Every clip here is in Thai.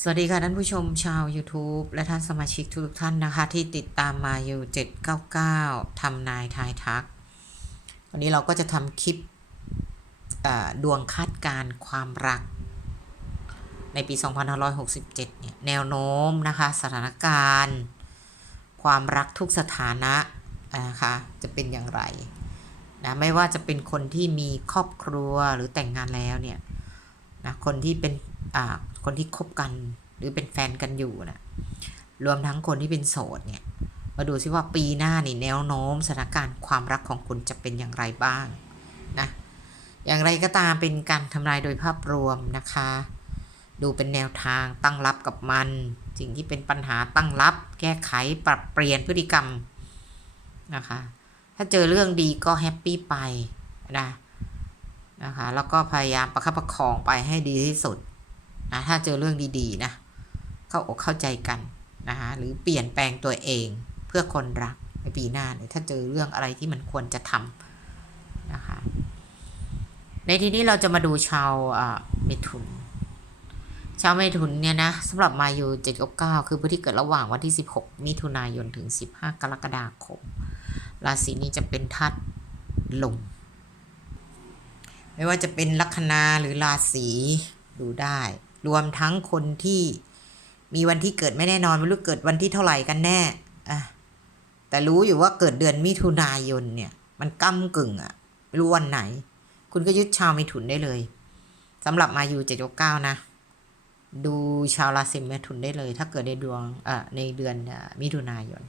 สวัสดีค่ะท่านผู้ชมชาว YouTube และท่านสมาชิกทุกท่านนะคะ ที่ติดตามมาอยู่ 799ทำนายทายทัก วันนี้เราก็จะทำคลิปดวงคาดการความรัก ในปี 2567 เนี่ยแนวโน้มนะคะสถานการณ์ ความรักทุกสถานะนะคะจะเป็นอย่างไรนะไม่ว่าจะเป็นคนที่มีครอบครัวหรือแต่งงานแล้วเนี่ยนะคนที่เป็นอ่า คนที่คบกันหรือเป็นแฟนกันอยู่นะรวมทั้งคนที่เป็นโสดเนี่ย มาดูซิว่าปีหน้านี่แนวโน้มสถานการณ์ความรักของคุณจะเป็นอย่างไรบ้างนะอย่างไรก็ตามเป็นการทำนายโดยภาพรวมนะคะ ดูเป็นแนวทางตั้งรับกับมัน สิ่งที่เป็นปัญหาตั้งรับ แก้ไขปรับเปลี่ยนพฤติกรรมนะคะ ถ้าเจอเรื่องดีก็แฮปปี้ไปนะนะคะแล้วก็พยายามประคับประคองไปให้ดีที่สุด นะถ้าเจอเรื่องดีๆนะเข้าอกเข้าใจกันนะคะหรือเปลี่ยนแปลงตัวเองเพื่อคนรักในปีหน้าเนี่ยถ้าเจอเรื่องอะไรที่มันควรจะทำนะคะในที่นี้เราจะมาดูชาวเมถุน ชาวเมถุนเนี่ยนะสำหรับมายู7กับ9คือผู้ที่เกิดระหว่างวันที่ 16 มิถุนายนถึง 15 กรกฎาคม ราศีนี้จะเป็นธาตุลมไม่ว่าจะเป็นลัคนาหรือราศีดูได้ รวมทั้งคนที่มีวันที่เกิดไม่แน่นอนไม่รู้เกิดวันที่เท่าไหร่กันแน่อะแต่รู้อยู่ว่าเกิดเดือนมิถุนายนเนี่ย มันก้ากึ่งอะไม่รู้วันไหน คุณก็ยึดชาวเมถุนได้เลยสำหรับมายูเจ็ดเก้านะ ดูชาวราศีเมถุนได้เลย ถ้าเกิดในดวงเอ่อในเดือนอมิถุนายน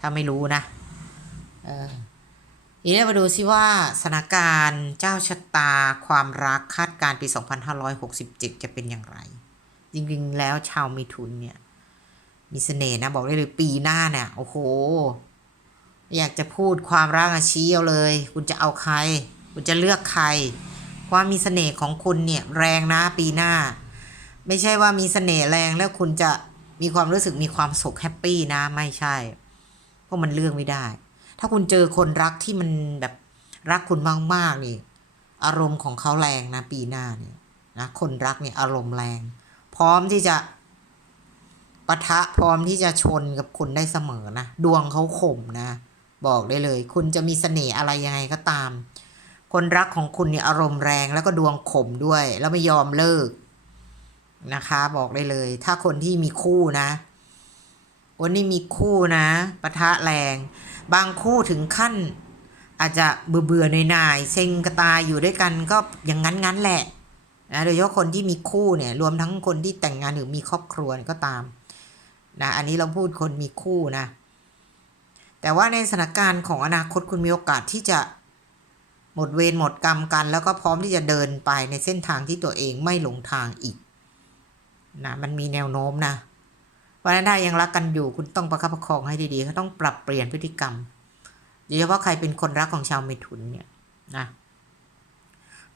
ถ้าไม่รู้นะเออทีนี้มาดูซิว่าสถานการณ์เจ้าชะตาความรักคาดการณ์ปี 2567 จะเป็นอย่างไร จริงๆแล้วชาวมิถุนเนี่ย มีเสน่ห์นะ บอกได้เลยปีหน้าเนี่ย โอ้โห อยากจะพูดความรักอาชี้เอาเลย คุณจะเอาใคร คุณจะเลือกใคร ความมีเสน่ห์ของคุณเนี่ย แรงนะปีหน้า ไม่ใช่ว่ามีเสน่ห์แรงแล้วคุณจะมีความรู้สึกมีความสุขแฮปปี้นะไม่ใช่ เพราะมันเลือกไม่ได้ ถ้าคุณเจอคนรักที่มันแบบรักคุณมากๆนี่ อารมณ์ของเขาแรงนะปีหน้าเนี่ยนะคนรักเนี่ยอารมณ์แรง ร้อมที่จะปะทะพร้อมที่จะชนกับคุณได้เสมอนะ ดวงเขาข่มนะ บอกได้เลย คุณจะมีเสน่ห์อะไรยังไงก็ตาม คนรักของคุณเนี่ยอารมณ์แรงแล้วก็ดวงข่มด้วย แล้วไม่ยอมเลิกนะคะ บอกได้เลย ถ้าคนที่มีคู่นะคนที่มีคู่นะปะทะแรง บางคู่ถึงขั้น อาจจะเบื่อเบื่อๆหน่ายๆเซ็งกระตายอยู่ด้วยกันก็อย่างนั้นงั้นแหละ นะโดยเฉพาะคนที่มีคู่เนี่ยรวมทั้งคนที่แต่งงานหรือมีครอบครัวก็ตามนะอันนี้เราพูดคนมีคู่นะ แต่ว่าในสถานการณ์ของอนาคตคุณมีโอกาสที่จะหมดเวรหมดกรรมกัน แล้วก็พร้อมที่จะเดินไปในเส้นทางที่ตัวเองไม่หลงทางอีกนะมันมีแนวโน้มนะเพราะฉะนั้นถ้ายังรักกันอยู่คุณต้องประคับประคองให้ดีๆเขาต้องปรับเปลี่ยนพฤติกรรมโดยเฉพาะใครเป็นคนรักของชาวเมถุนเนี่ยนะ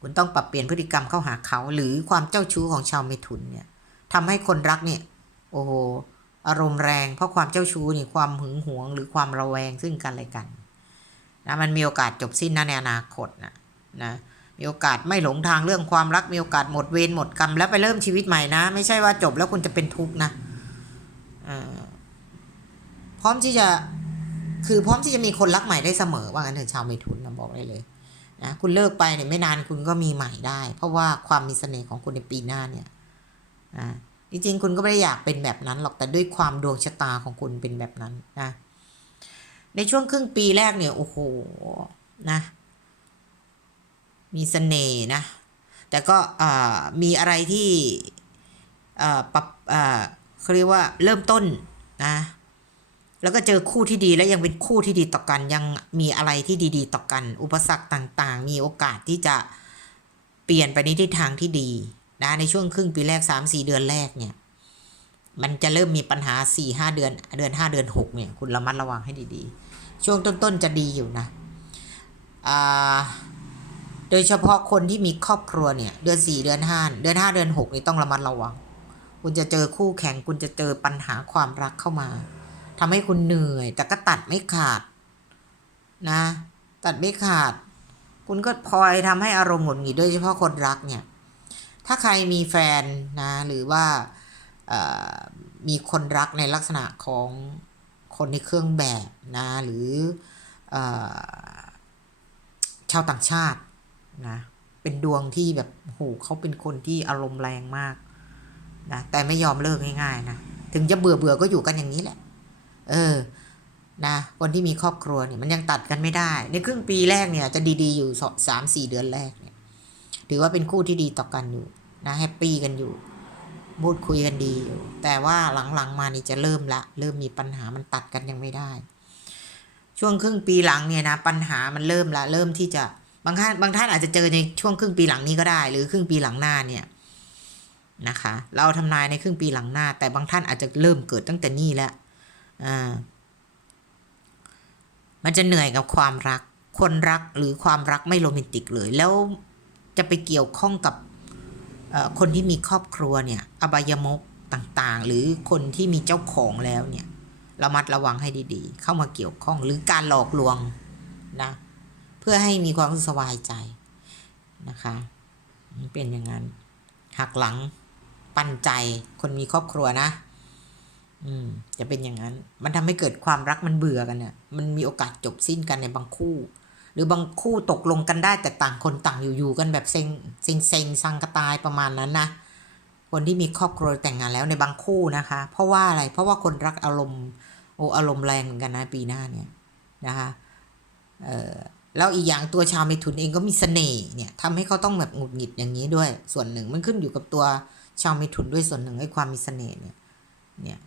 คุณต้องปรับเปลี่ยนพฤติกรรมเข้าหาเขา หรือความเจ้าชู้ของชาวเมถุนเนี่ยทำให้คนรักเนี่ย โอ้โหอารมณ์แรงเพราะความเจ้าชู้นี่ความหึงหวง หรือความระแวงซึ่งกันและกันนะมันมีโอกาสจบสิ้นนะในอนาคตนะนะมีโอกาสไม่หลงทางเรื่องความรักมีโอกาสหมดเวรหมดกรรมแล้วไปเริ่มชีวิตใหม่นะ ไม่ใช่ว่าจบแล้วคุณจะเป็นทุกข์นะพร้อมที่จะคือพร้อมที่จะมีคนรักใหม่ได้เสมอว่างั้นเถอะชาวเมถุนนะบอกได้เลย นะคุณเลิกไปเนี่ยไม่นานคุณก็มีใหม่ได้ เพราะว่าความมีเสน่ห์ของคุณในปีหน้าเนี่ยนะจริงๆคุณก็ไม่ได้อยากเป็นแบบนั้นหรอกแต่ด้วยความดวงชะตาของคุณเป็นแบบนั้นนะในช่วงครึ่งปีแรกเนี่ยโอ้โหนะมีเสน่ห์นะ แต่ก็อ่ามีอะไรที่อ่าปรับอ่าเขาเรียกว่าเริ่มต้นนะ แล้วก็เจอคู่ที่ดีและยังเป็นคู่ที่ดีต่อกัน ยังมีอะไรที่ดี ๆ ต่อกัน อุปสรรคต่างๆ มีโอกาสที่จะเปลี่ยนไปในทิศทางที่ดีนะในช่วงครึ่งปีแรกสามสี่เดือนแรกเนี่ย มันจะเริ่มมีปัญหาสี่ห้าเดือน เดือนห้าเดือนหกเนี่ย คุณระมัดระวังให้ดีๆ ช่วงต้นๆจะดีอยู่นะอ่าโดยเฉพาะคนที่มีครอบครัวเนี่ย เดือนสี่เดือนห้าเดือนห้าเดือนหกนี่ต้องระมัดระวัง คุณจะเจอคู่แข่งคุณจะเจอปัญหาความรักเข้ามา ทำให้คุณเหนื่อย แต่ก็ตัดไม่ขาดนะ ตัดไม่ขาด คุณก็พลอยทำให้อารมณ์หงุดหงิดโดยเฉพาะคนรักเนี่ย ถ้าใครมีแฟนนะ หรือว่ามีคนรักในลักษณะของคนในเครื่องแบบนะ หรืออชาวต่างชาตินะเป็นดวงที่แบบโหเขาเป็นคนที่อารมณ์แรงมากนะแต่ไม่ยอมเลิกง่ายๆนะ ถึงจะเบื่อเบื่อก็อยู่กันอย่างนี้แหละ เออนะคนที่มีครอบครัวเนี่ยมันยังตัดกันไม่ได้ ในครึ่งปีแรกเนี่ยจะดีๆอยู่สองสามสี่เดือนแรกเนี่ยถือว่าเป็นคู่ที่ดีต่อกันอยู่นะแฮปปี้กันอยู่พูดคุยกันดีอยู่ แต่ว่าหลังๆมานี่จะเริ่มละ เริ่มมีปัญหามันตัดกันยังไม่ได้ ช่วงครึ่งปีหลังเนี่ยนะปัญหามันเริ่มละ เริ่มที่จะบางท่านบางท่านอาจจะเจอในช่วงครึ่งปีหลังนี้ก็ได้ หรือครึ่งปีหลังหน้าเนี่ยนะคะ เราทำนายในครึ่งปีหลังหน้า แต่บางท่านอาจจะเริ่มเกิดตั้งแต่นี่แล้ว อ่ามันจะเหนื่อยกับความรัก คนรักหรือความรักไม่โรแมนติกเลย แล้วจะไปเกี่ยวข้องกับอ่อคนที่มีครอบครัวเนี่ย อบายมุกต่างๆ หรือคนที่มีเจ้าของแล้วเนี่ยระมัดระวังให้ดีๆ เข้ามาเกี่ยวข้องหรือการหลอกลวงนะ เพื่อให้มีความรู้สึกสบายใจนะคะมันเป็นอย่างนั้นหักหลังปันใจคนมีครอบครัวนะ อืมจะเป็นอย่างนั้น มันทำให้เกิดความรักมันเบื่อกันเนี่ยมันมีโอกาสจบสิ้นกันในบางคู่ หรือบางคู่ตกลงกันได้แต่ต่างคนต่างอยู่ๆกันแบบเซ็งเซ็งเซ็งสังกตายประมาณนั้นนะคนที่มีครอบครัวแต่งงานแล้วในบางคู่นะคะ เพราะว่าอะไรเพราะว่าคนรักอารมณ์โออารมณ์แรงเหมือนกันนะปีหน้าเนี่ยนะคะเออแล้วอีกอย่างตัวชาวเมถุนเองก็มีเสน่ห์เนี่ยทำให้เขาต้องแบบหงุดหงิดอย่างนี้ด้วย ส่วนหนึ่งมันขึ้นอยู่กับตัวชาวเมถุนด้วยส่วนหนึ่งไอ้ความมีเสน่ห์เนี่ยเนี่ย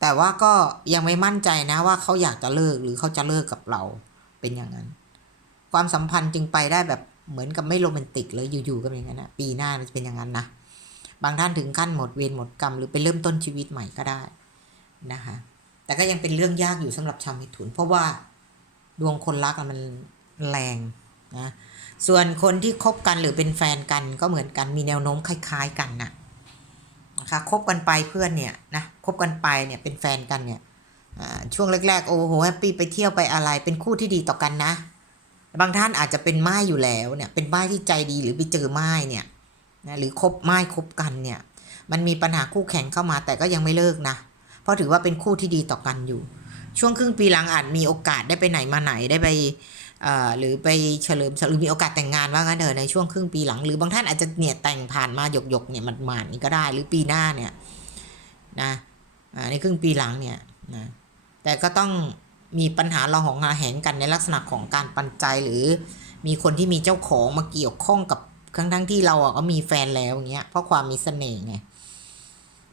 แต่ว่าก็ยังไม่มั่นใจนะว่าเขาอยากจะเลิกหรือเขาจะเลิกกับเราเป็นอย่างนั้น ความสัมพันธ์จึงไปได้แบบเหมือนกับไม่โรแมนติกเลยอยู่ๆกันอย่างนั้นนะปีหน้ามันจะเป็นอย่างนั้นนะบางท่านถึงขั้นหมดเวรหมดกรรมหรือไปเริ่มต้นชีวิตใหม่ก็ได้นะคะแต่ก็ยังเป็นเรื่องยากอยู่สำหรับชาวมิถุน เพราะว่าดวงคนรักมันแรงนะส่วนคนที่คบกันหรือเป็นแฟนกันก็เหมือนกันมีแนวโน้มคล้าย ๆ กันน่ะ นะคะคบกันไปเพื่อนเนี่ยนะคบกันไปเนี่ยเป็นแฟนกันเนี่ยช่วงแรกๆโอ้โหแฮปปี้ไปเที่ยวไปอะไรเป็นคู่ที่ดีต่อกันนะ บางท่านอาจจะเป็นไม้อยู่แล้วเนี่ยเป็นไม้ที่ใจดีหรือไปเจอไม้เนี่ยนะหรือคบไม้คบกันเนี่ยมันมีปัญหาคู่แข่งเข้ามาแต่ก็ยังไม่เลิกนะ เพราะถือว่าเป็นคู่ที่ดีต่อกันอยู่ ช่วงครึ่งปีหลังอาจมีโอกาสได้ไปไหนมาไหนได้ไป หรือไปเฉลิมฉลองหรือมีโอกาสแต่งงานว่างั้นเถอะในช่วงครึ่งปีหลัง หรือบางท่านอาจจะเนี่ยแต่งผ่านมาหยกๆเนี่ยมันมานี่ก็ได้ หรือปีหน้าเนี่ยนะอ่าในครึ่งปีหลังเนี่ยนะแต่ก็ต้องมีปัญหาระหองระแหงกันในลักษณะของการปันใจหรือมีคนที่มีเจ้าของมาเกี่ยวข้องกับทั้งทั้งที่เราอะก็มีแฟนแล้วอย่างเงี้ยเพราะความมีเสน่ห์ไง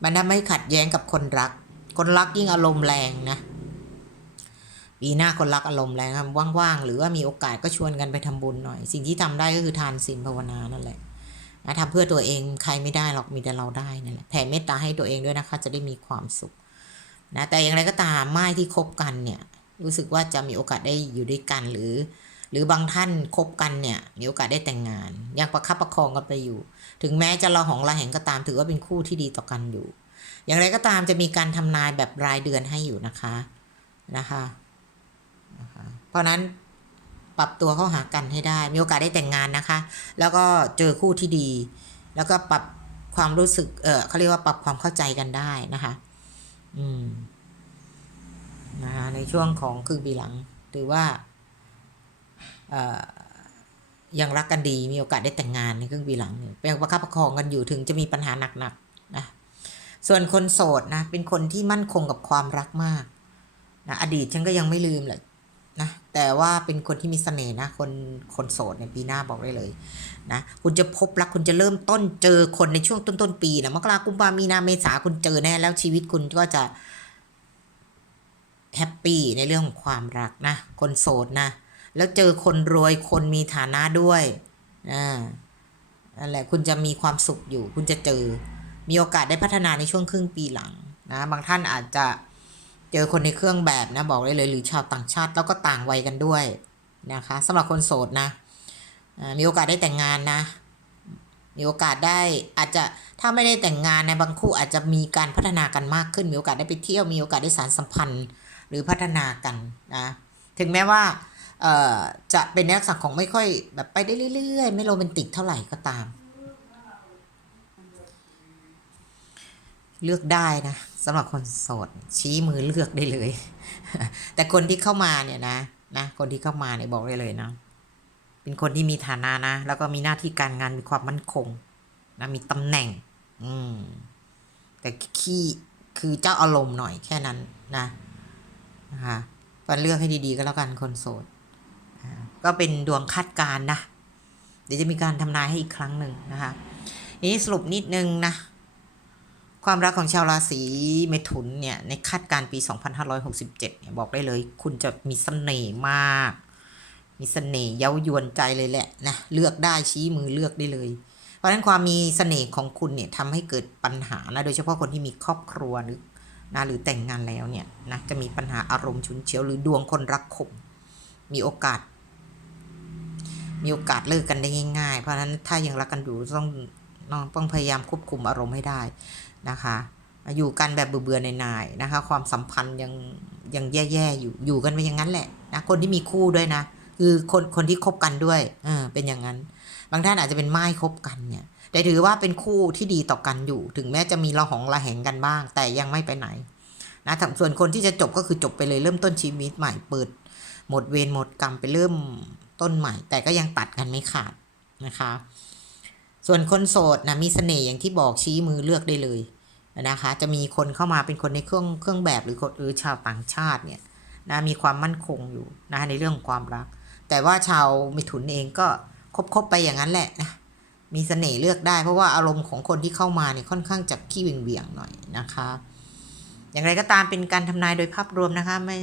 มันทำให้ขัดแย้งกับคนรัก คนรักยิ่งอารมณ์แรงนะ ปีหน้าคนรักอารมณ์แรงครับว่างๆ หรือว่ามีโอกาสก็ชวนกันไปทำบุญหน่อย สิ่งที่ทำได้ก็คือทานศีลภาวนานั่นแหละนะทำเพื่อตัวเองใครไม่ได้หรอกมีแต่เราได้นั่นแหละแผ่เมตตาให้ตัวเองด้วยนะคะ จะได้มีความสุขนะแต่อย่างไรก็ตามไม้ที่คบกันเนี่ย รู้สึกว่าจะมีโอกาสได้อยู่ด้วยกันหรือ หรือบางท่านคบกันเนี่ย มีโอกาสได้แต่งงานยังประคับประคองกันไปอยู่ ถึงแม้จะเระหองระแหงก็ตามถือว่าเป็นคู่ที่ดีต่อกันอยู่ อย่างไรก็ตามจะมีการทำนายแบบรายเดือนให้อยู่นะคะนะคะ นะคะเพราะนั้นปรับตัวเข้าหากันให้ได้ มีโอกาสได้แต่งงานนะคะ แล้วก็เจอคู่ที่ดี แล้วก็ปรับความรู้สึก เออเขาเรียกว่าปรับความเข้าใจกันได้นะคะ อืมนะคะในช่วงของครึ่งปีหลังถือว่า เอ่อยังรักกันดีมีโอกาสได้แต่งงานในครึ่งปีหลังเนี่ยเป็นประคับประคองกันอยู่ถึงจะมีปัญหาหนักๆนะส่วนคนโสดนะเป็นคนที่มั่นคงกับความรักมากนะอดีตฉันก็ยังไม่ลืมแหละ นะแต่ว่าเป็นคนที่มีเสน่ห์นะคนคนโสดในปีหน้าบอกได้เลยนะคุณจะพบรักคุณจะเริ่มต้นเจอคนในช่วงต้นต้นๆปีนะมกรากุมภามีนาเมษาคุณเจอแน่แล้วชีวิตคุณก็จะแฮปปี้ในเรื่องของความรักนะคนโสดนะแล้วเจอคนรวยคนมีฐานะด้วยอ่านั่นแหละคุณจะมีความสุขอยู่ คุณจะเจอมีโอกาสได้พัฒนาในช่วงครึ่งปีหลังนะบางท่านอาจจะ เจอคนในเครื่องแบบนะบอกได้เลยหรือชาวต่างชาติแล้วก็ต่างวัยกันด้วยนะคะสำหรับคนโสดนะมีโอกาสได้แต่งงานนะ มีโอกาสได้อาจจะถ้าไม่ได้แต่งงานในะบางคู่อาจจะมีการพัฒนากันมากขึ้น มีโอกาสได้ไปเที่ยวมีโอกาสได้สารสัมพันธ์หรือพัฒนากันนะถึงแม้ว่าจะเป็นนลักษณะของไม่ค่อยแบบไปได้เรื่อยๆ ไม่โรแมนติกเท่าไหร่ก็ตาม เลือกได้นะ สำหรับคนโสดชี้มือเลือกได้เลย แต่คนที่เข้ามาเนี่ยนะนะคนที่เข้ามาเนี่ยบอกได้เลยนะเป็นคนที่มีฐานะนะ แล้วก็มีหน้าที่การงานมีความมั่นคงนะมีตำแหน่ง อืม แต่ขี้คือเจ้าอารมณ์หน่อยแค่นั้นนะนะคะก็เลือกให้ดีๆก็แล้วกันคนโสดก็เป็นดวงคาดการณ์นะ เดี๋ยวจะมีการทำนายให้อีกครั้งหนึ่งนะคะนี้สรุปนิดนึงนะ ความรักของชาวราศีเมถุนเนี่ยในคาดการณ์ปี 2567เนี่ยบอกได้เลย คุณจะมีเสน่ห์มาก มีเสน่ห์เย้ายวนใจเลยแหละนะเลือกได้ชี้มือเลือกได้เลย เพราะฉะนั้นความมีเสน่ห์ของคุณเนี่ยทำให้เกิดปัญหานะโดยเฉพาะคนที่มีครอบครัวหรือนะหรือแต่งงานแล้วเนี่ยนะจะมีปัญหาอารมณ์ฉุนเฉียวหรือดวงคนรักขมมีโอกาส มีโอกาสเลิกกันได้ง่ายๆ เพราะฉะนั้นถ้ายังรักกันอยู่ต้องต้องพยายามควบคุมอารมณ์ให้ได้ นะคะ อยู่กันแบบเบื่อๆนายๆนะคะ ความสัมพันธ์ยังยังแย่ๆอยู่อยู่กันไปอย่างนั้นแหละนะคนที่มีคู่ด้วยนะ คือคนคนที่คบกันด้วยเออเป็นอย่างนั้น บางท่านอาจจะเป็นไม้คบกันเนี่ยแต่ถือว่าเป็นคู่ที่ดีต่อกันอยู่ ถึงแม้จะมีระหองระแหงกันบ้าง แต่ยังไม่ไปไหนนะส่วนคนที่จะจบก็คือจบไปเลยเริ่มต้นชีวิตใหม่เปิด หมดเวรหมดกรรมไปเริ่มต้นใหม่ แต่ก็ยังตัดกันไม่ขาดนะคะ ส่วนคนโสดนะมีเสน่ห์อย่างที่บอกชี้มือเลือกได้เลย นะคะจะมีคนเข้ามาเป็นคนในเครื่องเครื่องแบบหรือคนหรือชาวต่างชาติเนี่ยนะมีความมั่นคงอยู่นะในเรื่องความรัก แต่ว่าชาวมิถุนเองก็คบๆไปอย่างนั้นแหละนะมีเสน่ห์เลือกได้เพราะว่าอารมณ์ของคนที่เข้ามาเนี่ยค่อนข้างจะขี้เวียงๆหน่อยนะคะ อย่างไรก็ตามเป็นการทำนายโดยภาพรวมนะคะไม่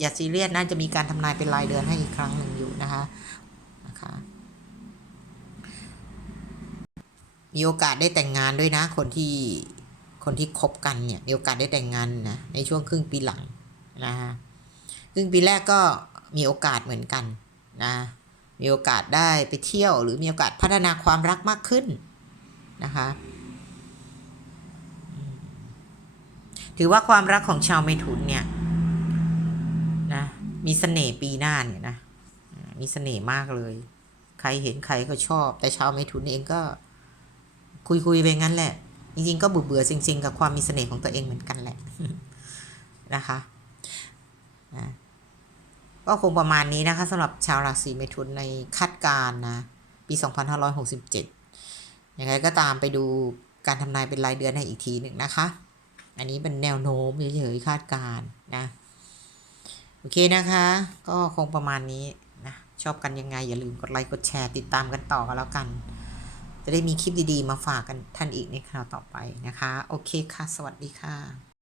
อย่าซีเรียสนะจะมีการทำนายเป็นรายเดือนให้อีกครั้งหนึ่งอยู่นะคะนะคะมีโอกาสได้แต่งงานด้วยนะคนที่ คนที่คบกันเนี่ยมีโอกาสได้แต่งงานนะในช่วงครึ่งปีหลังนะคะครึ่งปีแรกก็มีโอกาสเหมือนกันนะมีโอกาสได้ไปเที่ยว หรือมีโอกาสพัฒนาความรักมากขึ้นนะคะถือว่าความรักของชาวเมถุนเนี่ยนะมีเสน่ห์ปีหน้าเนี่ยนะมีเสน่ห์มากเลย ใครเห็นใครก็ชอบ แต่ชาวเมถุนเองก็คุยคุยๆไปงั้นแหละ จริงๆก็เบื่อเบื่อๆจริง ๆ กับความมีเสน่ห์ของตัวเองเหมือนกันแหละนะคะนะก็คงประมาณนี้นะคะสำหรับชาวราศีเมถุนในคาดการณ์นะปี 2567ยังไงก็ตามไปดูการทำนายเป็นรายเดือนให้อีกทีหนึ่งนะคะ อันนี้เป็นแนวโน้มเฉยๆคาดการณ์นะโอเคนะคะ ก็คงประมาณนี้นะชอบกันยังไงอย่าลืมกดไลค์กดแชร์ติดตามกันต่อกันแล้วกัน จะได้มีคลิปดีๆ มาฝากกันท่านอีกในคราวต่อไปนะคะ โอเคค่ะ สวัสดีค่ะ